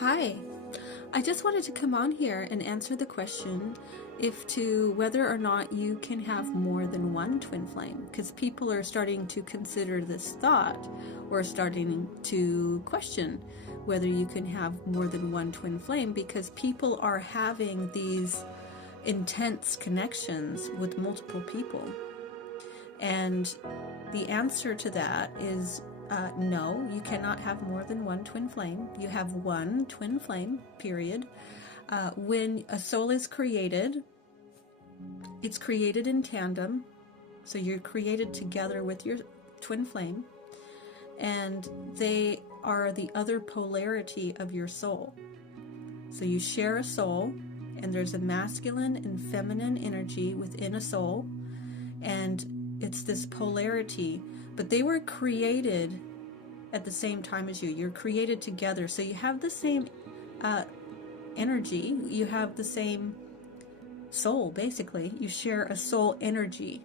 Hi, I just wanted to come on here and answer the question if to whether or not you can have more than one twin flame, because people are starting to consider this thought or starting to question whether you can have more than one twin flame because people are having these intense connections with multiple people. And the answer to that is no, you cannot have more than one twin flame. You have one twin flame, period. When a soul is created, it's created in tandem. So you're created together with your twin flame, and they are the other polarity of your soul. So you share a soul, and there's a masculine and feminine energy within a soul, and it's this polarity. But they were created at the same time as you. You're created together. So you have the same energy. You have the same soul, basically. You share a soul energy.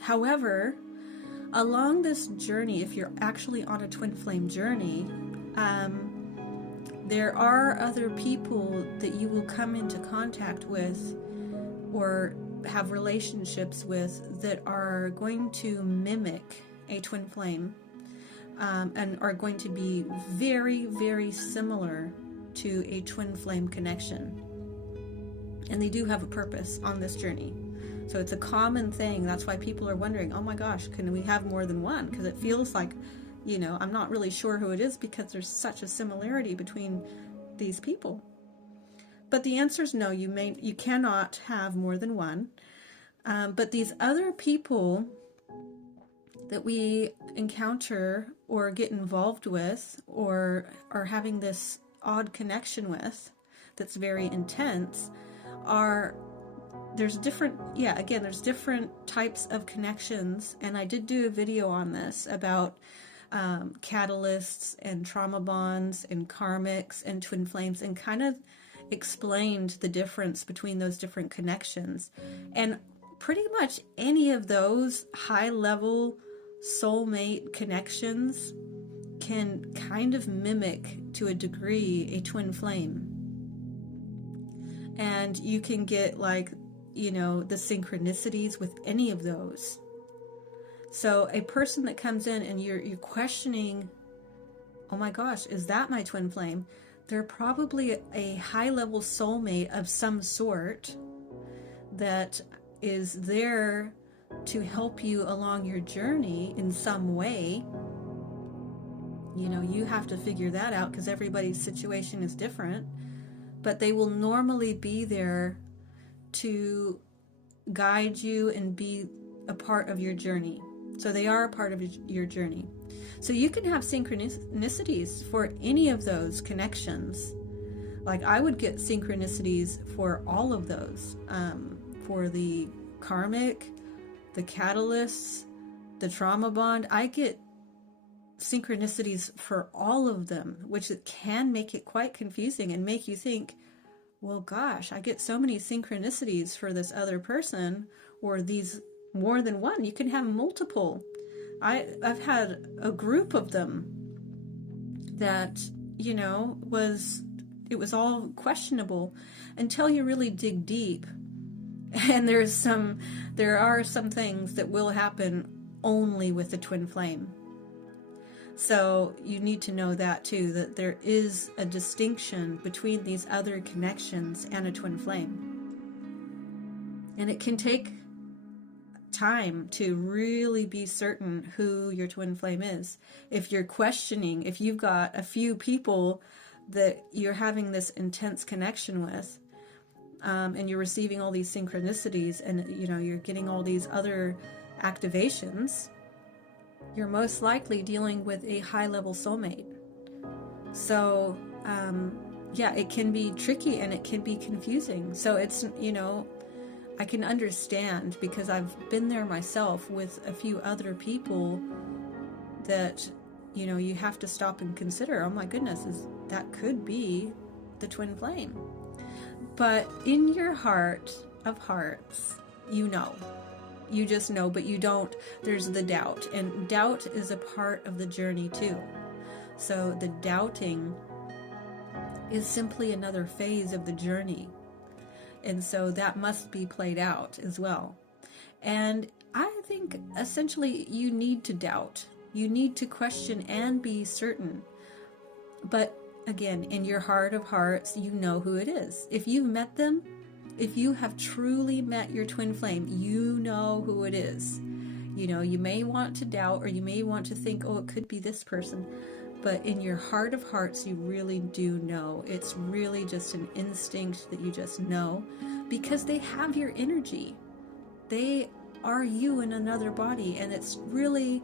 However, along this journey, if you're actually on a twin flame journey, there are other people that you will come into contact with or have relationships with that are going to mimic a twin flame and are going to be very, very similar to a twin flame connection. And they do have a purpose on this journey. So it's a common thing. That's why people are wondering, oh my gosh, can we have more than one? Because it feels like, I'm not really sure who it is because there's such a similarity between these people. But the answer is no, you cannot have more than one. But these other people that we encounter or get involved with or are having this odd connection with that's very intense there's different types of connections. And I did do a video on this about catalysts and trauma bonds and karmics and twin flames, and kind of explained the difference between those different connections. And pretty much any of those high-level soulmate connections can kind of mimic, to a degree, a twin flame. And you can get the synchronicities with any of those. So a person that comes in and you're questioning, oh my gosh, is that my twin flame? They're probably a high-level soulmate of some sort that is there to help you along your journey in some way. You have to figure that out because everybody's situation is different. But they will normally be there to guide you and be a part of your journey. So they are a part of your journey. So you can have synchronicities for any of those connections. Like I would get synchronicities for all of those. For the karmic, the catalysts, the trauma bond. I get synchronicities for all of them, which can make it quite confusing and make you think, well, gosh, I get so many synchronicities for this other person, or these more than one. You can have multiple. I've had a group of them that, it was all questionable until you really dig deep. And there are some things that will happen only with the twin flame. So you need to know that too, that there is a distinction between these other connections and a twin flame. And it can take time to really be certain who your twin flame is. If you're questioning, if you've got a few people that you're having this intense connection with, and you're receiving all these synchronicities and you're getting all these other activations, you're most likely dealing with a high-level soulmate. So it can be tricky and it can be confusing. So it's I can understand, because I've been there myself with a few other people that you have to stop and consider, oh my goodness, that could be the twin flame. But in your heart of hearts, you just know, but you don't, there's the doubt. And doubt is a part of the journey too. So the doubting is simply another phase of the journey. And so that must be played out as well. And I think essentially you need to doubt. You need to question and be certain. But again, in your heart of hearts, you know who it is. If you've met them, if you have truly met your twin flame, you know who it is. You know, you may want to doubt, or you may want to think, oh, it could be this person. But in your heart of hearts, you really do know. It's really just an instinct that you just know, because they have your energy. They are you in another body, and it's really,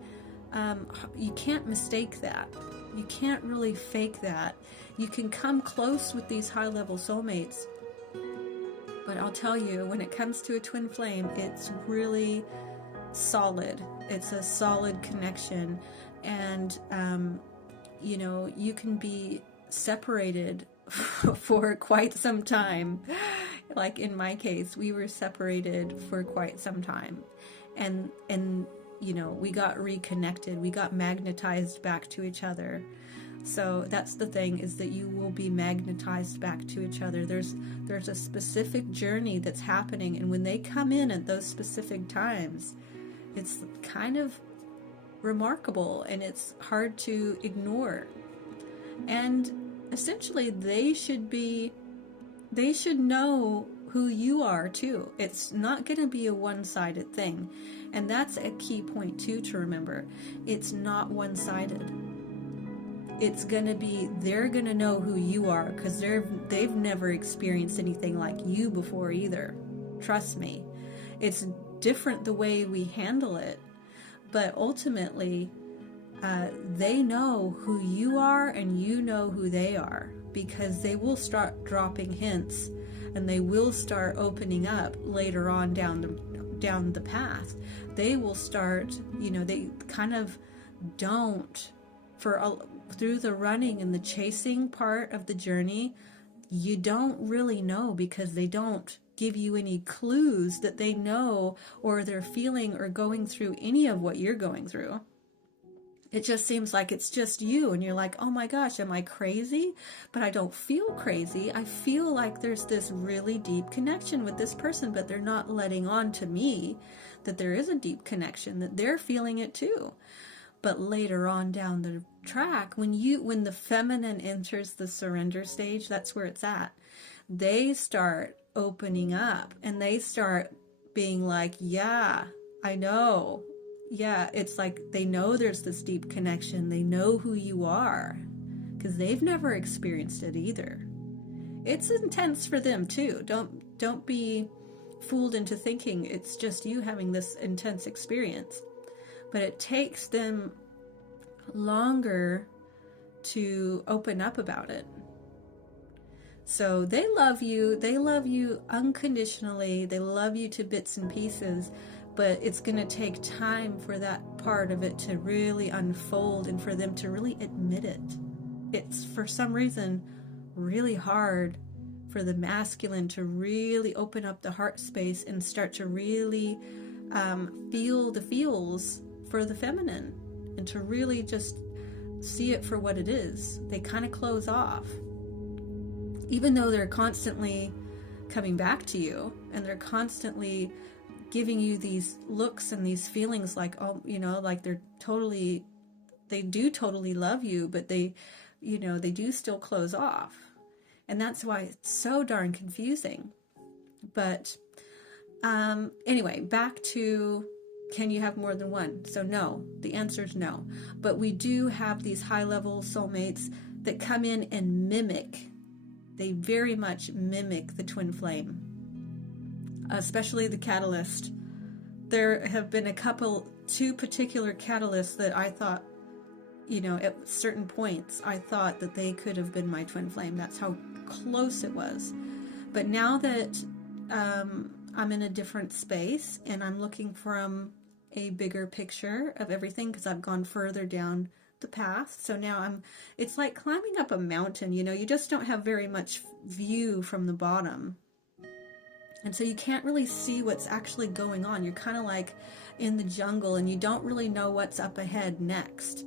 you can't mistake that. You can't really fake that. You can come close with these high-level soulmates, but I'll tell you, when it comes to a twin flame, it's really solid. It's a solid connection, and you know, you can be separated for quite some time. Like in my case, we were separated for quite some time, and you know, we got reconnected, we got magnetized back to each other. So that's the thing, is that you will be magnetized back to each other. There's a specific journey that's happening, and when they come in at those specific times, it's kind of remarkable, and it's hard to ignore. And essentially they should know who you are too. It's not going to be a one-sided thing, and that's a key point too to remember. It's not one-sided. It's going to be, they're going to know who you are, because they've never experienced anything like you before either. Trust me. It's different the way we handle it, but ultimately they know who you are, and you know who they are, because they will start dropping hints, and they will start opening up later on down the path. They will start, you know, they kind of don't, through the running and the chasing part of the journey, you don't really know, because they don't give you any clues that they know, or they're feeling or going through any of what you're going through. It just seems like it's just you, and you're like, oh my gosh, am I crazy? But I don't feel crazy. I feel like there's this really deep connection with this person, but they're not letting on to me that there is a deep connection, that they're feeling it too. But later on down the track, when the feminine enters the surrender stage, that's where it's at. They start opening up, and they start being like, yeah, I know. Yeah, it's like they know there's this deep connection. They know who you are, because they've never experienced it either. It's intense for them too. Don't be fooled into thinking it's just you having this intense experience. But it takes them longer to open up about it. So they love you unconditionally, they love you to bits and pieces, but it's going to take time for that part of it to really unfold, and for them to really admit it. It's, for some reason, really hard for the masculine to really open up the heart space and start to really feel the feels for the feminine, and to really just see it for what it is. They kind of close off, even though they're constantly coming back to you, and they're constantly giving you these looks and these feelings like, oh, you know, like they do totally love you, but they, you know, they do still close off. And that's why it's so darn confusing. But anyway, back to, can you have more than one? So no, the answer is no. But we do have these high-level soulmates that come in and mimic. They very much mimic the twin flame, especially the catalyst. There have been two particular catalysts that I thought, you know, at certain points, I thought that they could have been my twin flame. That's how close it was. But now that I'm in a different space, and I'm looking from a bigger picture of everything, because I've gone further down the path. So now it's like climbing up a mountain, you know, you just don't have very much view from the bottom. And so you can't really see what's actually going on. You're kind of like in the jungle, and you don't really know what's up ahead next.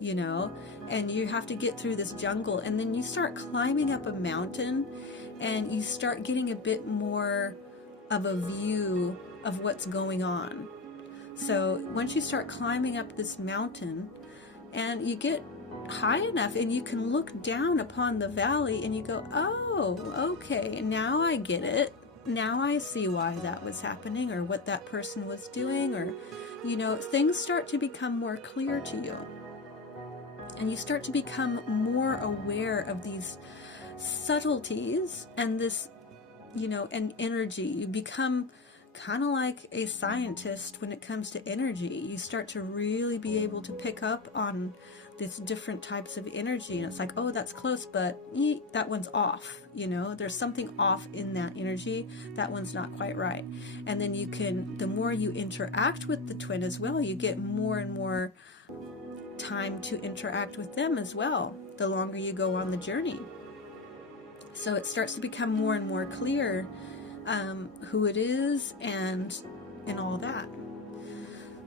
you know, and you have to get through this jungle, and then you start climbing up a mountain, and you start getting a bit more of a view of what's going on. So once you start climbing up this mountain and you get high enough and you can look down upon the valley and you go, oh, okay, now I get it. Now I see why that was happening, or what that person was doing, or, you know, things start to become more clear to you. And you start to become more aware of these subtleties and this, you know, and energy. You become kind of like a scientist when it comes to energy. You start to really be able to pick up on these different types of energy, and it's like, oh, that's close, but that one's off, you know, there's something off in that energy, that one's not quite right. And then you can, the more you interact with the twin as well, you get more and more time to interact with them as well, the longer you go on the journey. So it starts to become more and more clear who it is and all that.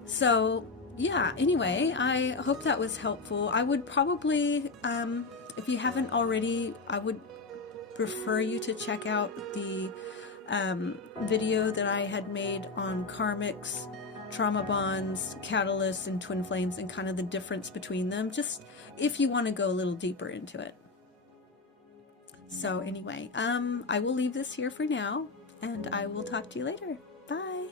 So yeah, anyway, I hope that was helpful. I would probably, if you haven't already, I would refer you to check out the video that I had made on karmics, trauma bonds, catalysts, and twin flames, and kind of the difference between them, just if you want to go a little deeper into it. So anyway, I will leave this here for now, and I will talk to you later. Bye.